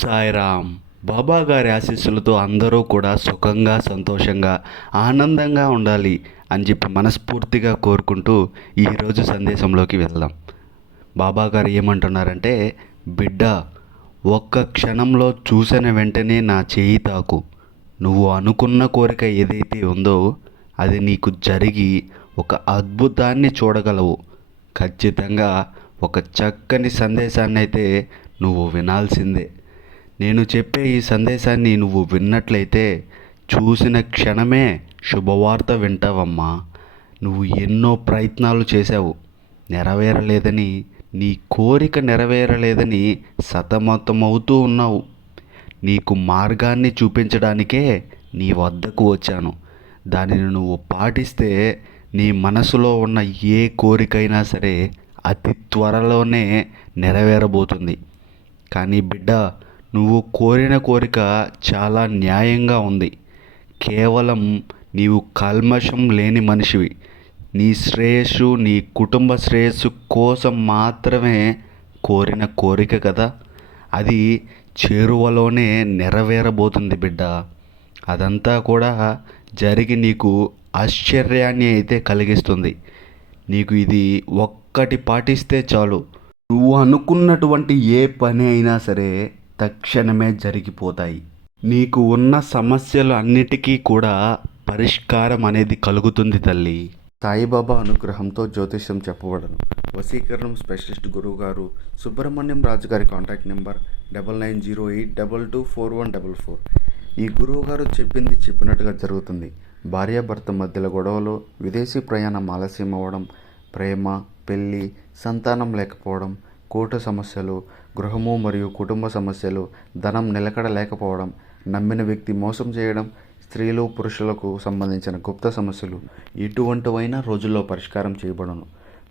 సాయిరామ్. బాబా గారి ఆశీస్సులతో అందరూ కూడా సుఖంగా, సంతోషంగా, ఆనందంగా ఉండాలి అని చెప్పి మనస్ఫూర్తిగా కోరుకుంటూ ఈరోజు సందేశంలోకి వెళ్దాం. బాబా గారు ఏమంటున్నారంటే, బిడ్డ, ఒక్క క్షణంలో చూసిన వెంటనే నా చేయి తాకు. నువ్వు అనుకున్న కోరిక ఏదైతే ఉందో అది నీకు జరిగి ఒక అద్భుతాన్ని చూడగలవు. ఖచ్చితంగా ఒక చక్కని సందేశాన్ని అయితే నువ్వు వినాల్సిందే. నేను చెప్పే ఈ సందేశాన్ని నువ్వు విన్నట్లయితే చూసిన క్షణమే శుభవార్త వింటావమ్మా. నువ్వు ఎన్నో ప్రయత్నాలు చేశావు, నెరవేరలేదని, నీ కోరిక నెరవేరలేదని సతమతమవుతూ ఉన్నావు. నీకు మార్గాన్ని చూపించడానికే నీ వద్దకు వచ్చాను. దానిని నువ్వు పాటిస్తే నీ మనసులో ఉన్న ఏ కోరికైనా సరే అతి త్వరలోనే నెరవేరబోతుంది. కానీ బిడ్డ, నువ్వు కోరిన కోరిక చాలా న్యాయంగా ఉంది. కేవలం నీవు కల్మషం లేని మనిషివి. నీ శ్రేయస్సు, నీ కుటుంబ శ్రేయస్సు కోసం మాత్రమే కోరిన కోరిక కదా. అది చేరువలోనే నెరవేరబోతుంది బిడ్డ. అదంతా కూడా జరిగి నీకు ఆశ్చర్యాన్ని అయితే కలిగిస్తుంది. నీకు ఇది ఒక్కటి పాటిస్తే చాలు, నువ్వు అనుకున్నటువంటి ఏ పని అయినా సరే తక్షణమే జరిగిపోతాయి. నీకు ఉన్న సమస్యలు అన్నిటికీ కూడా పరిష్కారం అనేది కలుగుతుంది తల్లి. సాయిబాబా అనుగ్రహంతో జ్యోతిష్యం చెప్పబడను. వశీకరణం స్పెషలిస్ట్ గురువుగారు సుబ్రహ్మణ్యం రాజు గారి కాంటాక్ట్ నెంబర్ 9908224144. ఈ గురువుగారు చెప్పింది చెప్పినట్టుగా జరుగుతుంది. భార్యాభర్త మధ్యలో గొడవలు, విదేశీ ప్రయాణం ఆలస్యం అవ్వడం, ప్రేమ, పెళ్ళి, సంతానం లేకపోవడం, కోర్టు సమస్యలు, గృహము మరియు కుటుంబ సమస్యలు, ధనం నిలకడ లేకపోవడం, నమ్మిన వ్యక్తి మోసం చేయడం, స్త్రీలు పురుషులకు సంబంధించిన గుప్త సమస్యలు, ఎటువంటివైనా రోజుల్లో పరిష్కారం చేయబడను.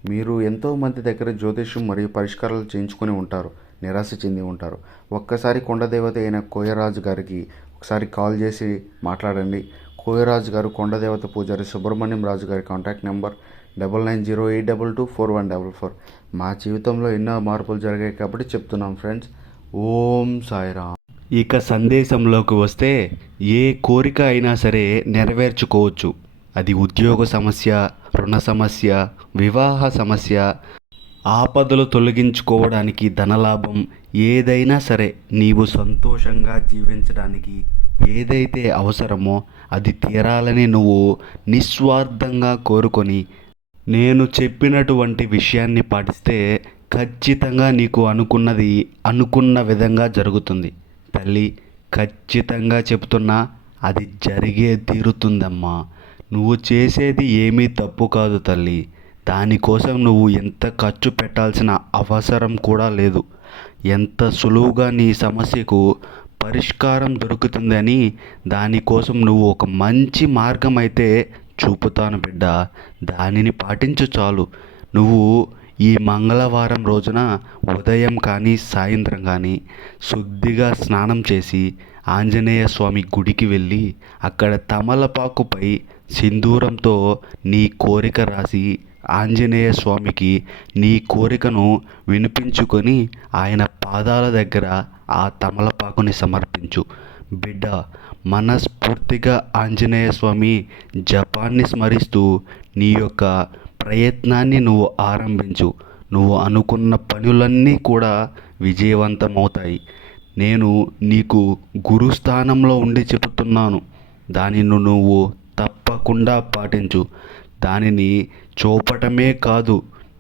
మీరు ఎంతోమంది దగ్గర జ్యోతిష్యం మరియు పరిష్కారాలు చేయించుకొని ఉంటారు, నిరాశ చెంది ఉంటారు. ఒక్కసారి కొండదేవత అయిన కోయరాజు గారికి ఒకసారి కాల్ చేసి మాట్లాడండి. కోయరాజు గారు కొండదేవత పూజారి సుబ్రహ్మణ్యం రాజు గారి కాంటాక్ట్ నెంబర్ 9908224144. మా జీవితంలో ఎన్నో మార్పులు జరిగాయి కాబట్టి చెప్తున్నాం ఫ్రెండ్స్. ఓం సాయిరామ్. ఇక సందేశంలోకి వస్తే, ఏ కోరిక అయినా సరే నెరవేర్చుకోవచ్చు. అది ఉద్యోగ సమస్య, రుణ సమస్య, వివాహ సమస్య, ఆపదలు తొలగించుకోవడానికి, ధనలాభం, ఏదైనా సరే నీవు సంతోషంగా జీవించడానికి ఏదైతే అవసరమో అది తీరాలని నువ్వు నిస్వార్థంగా కోరుకొని నేను చెప్పినటువంటి విషయాన్ని పాటిస్తే ఖచ్చితంగా నీకు అనుకున్నది అనుకున్న విధంగా జరుగుతుంది తల్లి. ఖచ్చితంగా చెప్తున్నా, అది జరిగే తీరుతుందమ్మా. నువ్వు చేసేది ఏమీ తప్పు కాదు తల్లి. దానికోసం నువ్వు ఎంత ఖర్చు పెట్టాల్సిన అవసరం కూడా లేదు. ఎంత సులువుగా నీ సమస్యకు పరిష్కారం దొరుకుతుందని దానికోసం నువ్వు ఒక మంచి మార్గం అయితే చూపుతాను బిడ్డ. దానిని పాటించు చాలు. నువ్వు ఈ మంగళవారం రోజున ఉదయం కానీ సాయంత్రం కానీ శుద్ధిగా స్నానం చేసి ఆంజనేయ స్వామి గుడికి వెళ్ళి అక్కడ తమలపాకుపై సింధూరంతో నీ కోరిక రాసి ఆంజనేయ స్వామికి నీ కోరికను వినిపించుకొని ఆయన పాదాల దగ్గర ఆ తమలపాకుని సమర్పించు బిడ్డ. మనస్ఫూర్తిగా ఆంజనేయ స్వామి జపాన్ని స్మరిస్తూ నీ యొక్క ప్రయత్నాన్ని నువ్వు ఆరంభించు. నువ్వు అనుకున్న పనులన్నీ కూడా విజయవంతమవుతాయి. నేను నీకు గురుస్థానంలో ఉండి చెబుతున్నాను. దానిని నువ్వు తప్పకుండా పాటించు. దానిని చూపటమే కాదు,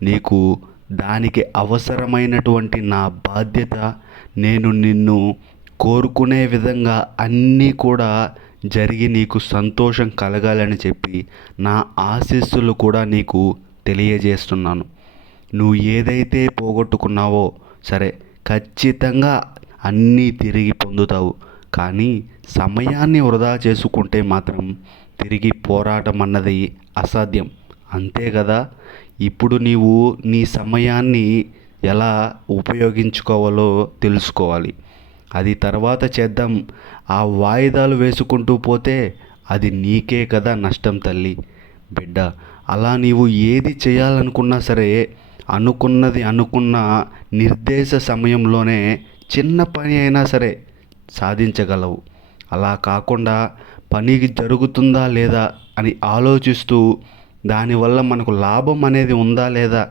నీకు దానికి అవసరమైనటువంటి నా బాధ్యత, నేను నిన్ను కోరుకునే విధంగా అన్నీ కూడా జరిగి నీకు సంతోషం కలగాలని చెప్పి నా ఆశీస్సులు కూడా నీకు తెలియజేస్తున్నాను. నువ్వు ఏదైతే పోగొట్టుకున్నావో సరే, ఖచ్చితంగా అన్నీ తిరిగి పొందుతావు. కానీ సమయాన్ని వృధా చేసుకుంటే మాత్రం తిరిగి పోరాటం అన్నది అసాధ్యం. అంతే కదా. ఇప్పుడు నీవు నీ సమయాన్ని ఎలా ఉపయోగించుకోవాలో తెలుసుకోవాలి. అది తర్వాత చేద్దాం. ఆ వాయిదాలు వేసుకుంటూ పోతే అది నీకే కదా నష్టం తల్లి. బిడ్డ, అలా నీవు ఏది చేయాలనుకున్నా సరే అనుకున్నది అనుకున్న నిర్దేశ సమయంలోనే చిన్న పని అయినా సరే సాధించగలవు. అలా కాకుండా పని జరుగుతుందా లేదా అని ఆలోచిస్తూ దానివల్ల మనకు లాభం అనేది ఉందా లేదా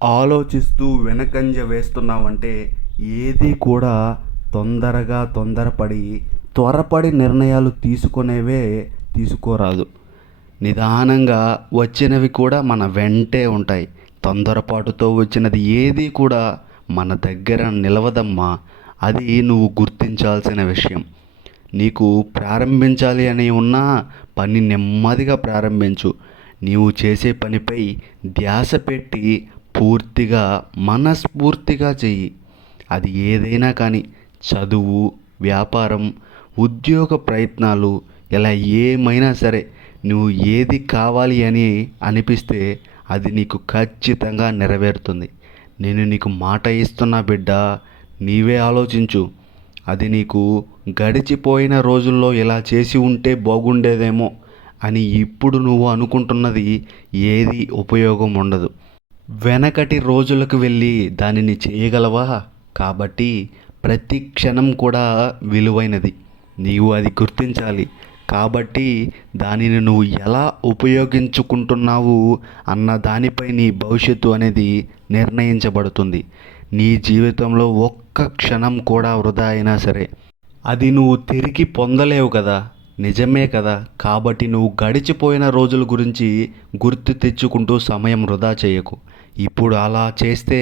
ఆలోచిస్తూ వెనకంజ వేస్తున్నావంటే ఏది కూడా తొందరపడి త్వరపడి నిర్ణయాలు తీసుకోరాదు. నిదానంగా వచ్చినవి కూడా మన వెంటే ఉంటాయి. తొందరపాటుతో వచ్చినది ఏది కూడా మన దగ్గర నిలవదమ్మా. అది నువ్వు గుర్తించాల్సిన విషయం. నీకు ప్రారంభించాలి అని ఉన్నా పని నెమ్మదిగా ప్రారంభించు. నీవు చేసే పనిపై ధ్యాస పెట్టి పూర్తిగా మనస్ఫూర్తిగా చెయ్యి. అది ఏదైనా కానీ, చదువు, వ్యాపారం, ఉద్యోగ ప్రయత్నాలు, ఇలా ఏమైనా సరే నువ్వు ఏది కావాలి అని అనిపిస్తే అది నీకు ఖచ్చితంగా నెరవేరుతుంది. నేను నీకు మాట ఇస్తున్నా బిడ్డ, నీవే ఆలోచించు. అది నీకు గడిచిపోయిన రోజుల్లో ఇలా చేసి ఉంటే బాగుండేదేమో అని ఇప్పుడు నువ్వు అనుకుంటున్నది ఏది ఉపయోగం ఉండదు. వెనకటి రోజులకు వెళ్ళి దానిని చేయగలవా? కాబట్టి ప్రతి క్షణం కూడా విలువైనది. నీవు అది గుర్తించాలి. కాబట్టి దానిని నువ్వు ఎలా ఉపయోగించుకుంటున్నావు అన్న దానిపై నీ భవిష్యత్తు అనేది నిర్ణయించబడుతుంది. నీ జీవితంలో ఒక్క క్షణం కూడా వృధా అయినా సరే అది నువ్వు తిరిగి పొందలేవు కదా. నిజమే కదా. కాబట్టి నువ్వు గడిచిపోయిన రోజుల గురించి గుర్తు తెచ్చుకుంటూ సమయం వృధా చేయకు. ఇప్పుడు అలా చేస్తే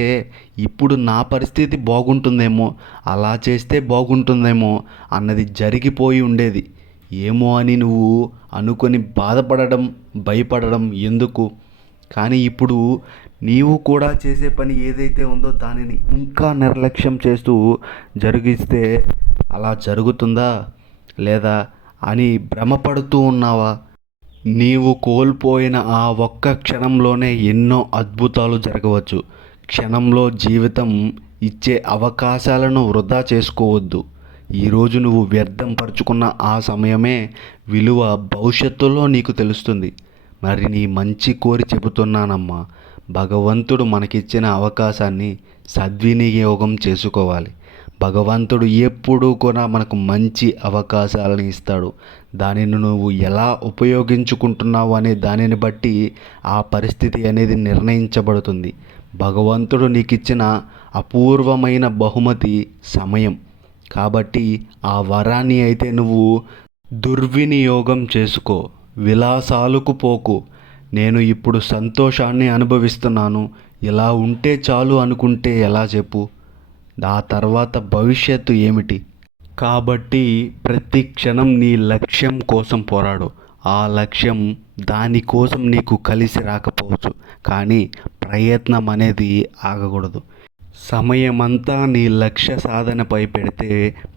ఇప్పుడు నా పరిస్థితి బాగుంటుందేమో, అలా చేస్తే బాగుంటుందేమో అన్నది జరిగిపోయి ఉండేది. ఏమో అని నువ్వు అనుకొని బాధపడడం, భయపడడం ఎందుకు? కానీ ఇప్పుడు నీవు కూడా చేసే పని ఏదైతే ఉందో దానిని ఇంకా నిర్లక్ష్యం చేస్తూ జరిగిస్తే అలా జరుగుతుందా లేదా అని భ్రమపడుతూ ఉన్నావా? నీవు కోల్పోయిన ఆ ఒక్క క్షణంలోనే ఎన్నో అద్భుతాలు జరగవచ్చు. క్షణంలో జీవితం ఇచ్చే అవకాశాలను వృధా చేసుకోవద్దు. ఈరోజు నువ్వు వ్యర్థం పరుచుకున్న ఆ సమయమే విలువ భవిష్యత్తులో నీకు తెలుస్తుంది. మరి నీ మంచి కోరి చెబుతున్నానమ్మా. భగవంతుడు మనకిచ్చిన అవకాశాన్ని సద్వినియోగం చేసుకోవాలి. భగవంతుడు ఎప్పుడూ కూడా మనకు మంచి అవకాశాలను ఇస్తాడు. దానిని నువ్వు ఎలా ఉపయోగించుకుంటున్నావు అనే దానిని బట్టి ఆ పరిస్థితి అనేది నిర్ణయించబడుతుంది. భగవంతుడు నీకు ఇచ్చిన అపూర్వమైన బహుమతి సమయం. కాబట్టి ఆ వరాన్ని అయితే నువ్వు దుర్వినియోగం చేసుకో. విలాసాలకు పోకు. నేను ఇప్పుడు సంతోషాన్ని అనుభవిస్తున్నాను, ఇలా ఉంటే చాలు అనుకుంటే ఎలా చెప్పు? ఆ తర్వాత భవిష్యత్తు ఏమిటి? కాబట్టి ప్రతి క్షణం నీ లక్ష్యం కోసం పోరాడు. ఆ లక్ష్యం దానికోసం నీకు కలిసి రాకపోవచ్చు, కానీ ప్రయత్నం అనేది ఆగకూడదు. సమయమంతా నీ లక్ష్య సాధనపై పెడితే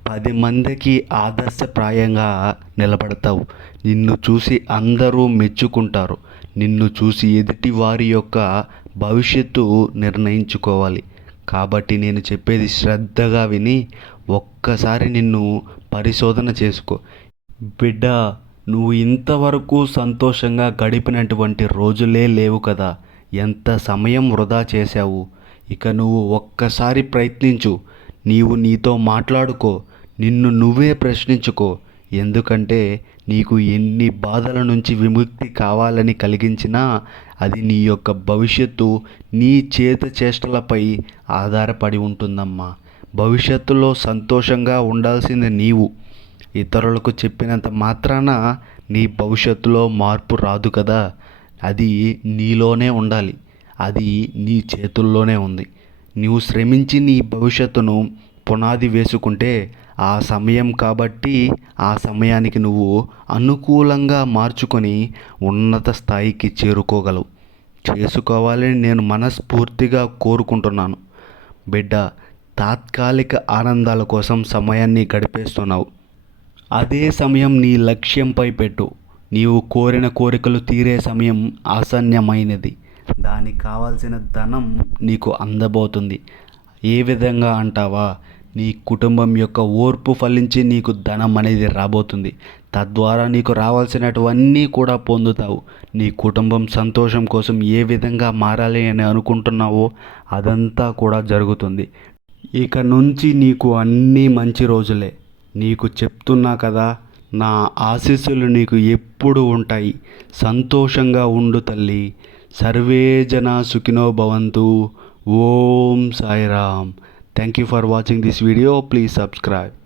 10 మందికి ఆదర్శప్రాయంగా నిలబడతావు. నిన్ను చూసి అందరూ మెచ్చుకుంటారు. నిన్ను చూసి ఎదుటి వారి యొక్క భవిష్యత్తు నిర్ణయించుకోవాలి. కాబట్టి నేను చెప్పేది శ్రద్ధగా విని ఒక్కసారి నిన్ను పరిశోధన చేసుకో. బిడ్డ, నువ్వు ఇంతవరకు సంతోషంగా గడిపినటువంటి రోజులే లేవు కదా. ఎంత సమయం వృధా చేశావు. ఇక నువ్వు ఒక్కసారి ప్రయత్నించు. నీవు నీతో మాట్లాడుకో. నిన్ను నువ్వే ప్రశ్నించుకో. ఎందుకంటే నీకు ఎన్ని బాధల నుంచి విముక్తి కావాలని కలిగించినా అది నీ యొక్క భవిష్యత్తు నీ చేష్టలపై ఆధారపడి ఉంటుందమ్మా. భవిష్యత్తులో సంతోషంగా ఉండాల్సింది నీవు. ఇతరులకు చెప్పినంత మాత్రాన నీ భవిష్యత్తులో మార్పు రాదు కదా. అది నీలోనే ఉండాలి. అది నీ చేతుల్లోనే ఉంది. నీవు శ్రమించి నీ భవిష్యత్తును పునాది వేసుకుంటే ఆ సమయం కాబట్టి ఆ సమయానికి నువ్వు అనుకూలంగా మార్చుకొని ఉన్నత స్థాయికి చేరుకోగలవు. చేసుకోవాలని నేను మనస్ఫూర్తిగా కోరుకుంటున్నాను. బిడ్డ, తాత్కాలిక ఆనందాల కోసం సమయాన్ని గడిపేస్తున్నావు. అదే సమయం నీ లక్ష్యంపై పెట్టు. నీవు కోరిన కోరికలు తీరే సమయం ఆసన్నమైనది. దానికి కావాల్సిన ధనం నీకు అందబోతుంది. ఏ విధంగా అంటావా? నీ కుటుంబం యొక్క ఓర్పు ఫలించి నీకు ధనం అనేది రాబోతుంది. తద్వారా నీకు రావాల్సినటువన్నీ కూడా పొందుతావు. నీ కుటుంబం సంతోషం కోసం ఏ విధంగా మారాలి అని అనుకుంటున్నావో అదంతా కూడా జరుగుతుంది. ఇక నుంచి నీకు అన్నీ మంచి రోజులే. నీకు చెప్తున్నా కదా, నా ఆశీస్సులు నీకు ఎప్పుడు ఉంటాయి. సంతోషంగా ఉండు తల్లి. సర్వే జన సుఖినో భవంతు. ఓం Sairam. Thank you for watching this video. Please subscribe.